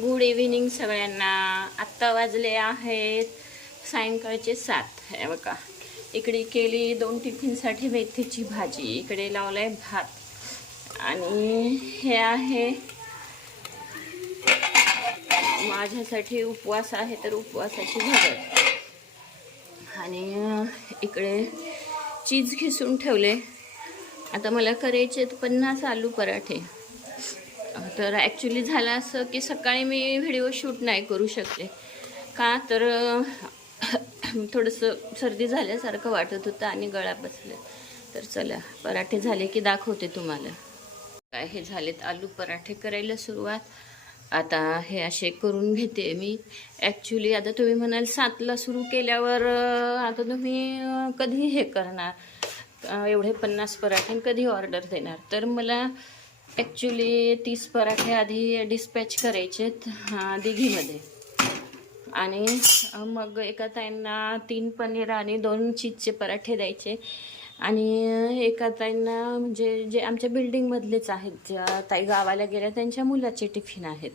Good evening सगळ्यांना। आत्ता वाजले आहेत सायंकाळचे 7। हे बघा, इकडे केली 2 टिफिनसाठी मेथीची भाजी, इकडे लावलाय भात आणि हे आहे माझ्यासाठी उपवास आहे तर उपवासाची भाजी। आणि इकडे चीज खिसून ठेवले। आता मला करायचे 50 आलू पराठे। तर ॲक्च्युली झालं असं की सकाळी मी व्हिडिओ शूट नाही करू शकले, का तर थोडंसं सर्दी झाल्यासारखं वाटत होतं आणि गळा बसले। तर चला पराठे झाले की दाखवते तुम्हाला। काय हे झालेत आलू पराठे करायला सुरुवात। आता हे असे करून घेते मी। ॲक्च्युली आता तुम्ही म्हणाल 7ला सुरू केल्यावर आता तुम्ही कधी हे करणार, एवढे 50 पराठे कधी ऑर्डर देणार? तर मला ॲक्च्युली 30 पराठे आधी डिस्पॅच करायचेत दिघीमध्ये, आणि मग एका ताईंना 3 पनीर आणि 2 चीजचे पराठे द्यायचे, आणि एका ताईंना म्हणजे जे आमच्या बिल्डिंगमधलेच आहेत, ज्या ताई गावाला गेल्या त्यांच्या मुलाचे टिफिन आहेत,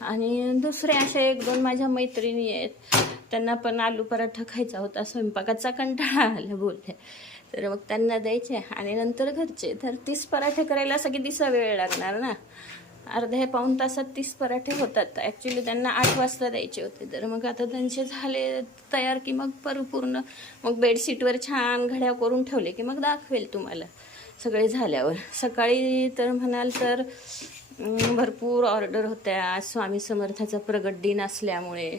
आणि दुसरे असे 1-2 माझ्या मैत्रिणी आहेत, त्यांना पण आलू पराठा खायचा होता, स्वयंपाकाचा कंटाळा आला बोलते, तर मग त्यांना द्यायचे आणि नंतर घरचे। तर 30 पराठे करायला असं किती वेळ लागणार ना, अर्ध्या पाऊण तासात 30 पराठे होतात। ॲक्च्युली त्यांना 8 वाजता द्यायचे होते, तर मग आता त्यांचे झाले तयार की मग पूर्ण मग बेडशीटवर छान घड्या करून ठेवले की मग दाखवेल तुम्हाला सगळे झाल्यावर। सकाळी तर म्हणाल तर भरपूर ऑर्डर होत्या। स्वामी समर्थाचा प्रगट दिन असल्यामुळे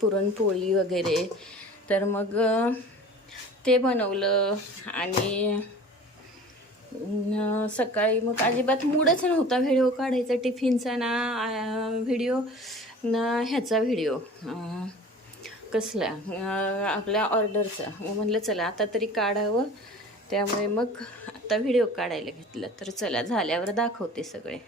पुरणपोळी वगैरे, तर मग ते बनवलं, आणि सकाळी मग अजिबात मूडच नव्हता व्हिडिओ काढायचा, टिफिनचा ना व्हिडिओ ना ह्याचा व्हिडिओ कसला आपल्या ऑर्डरचा। मग म्हटलं चला आता तरी काढावं, त्यामुळे मग आता व्हिडिओ काढायला घेतलं। तर चला झाल्यावर दाखवते सगळे।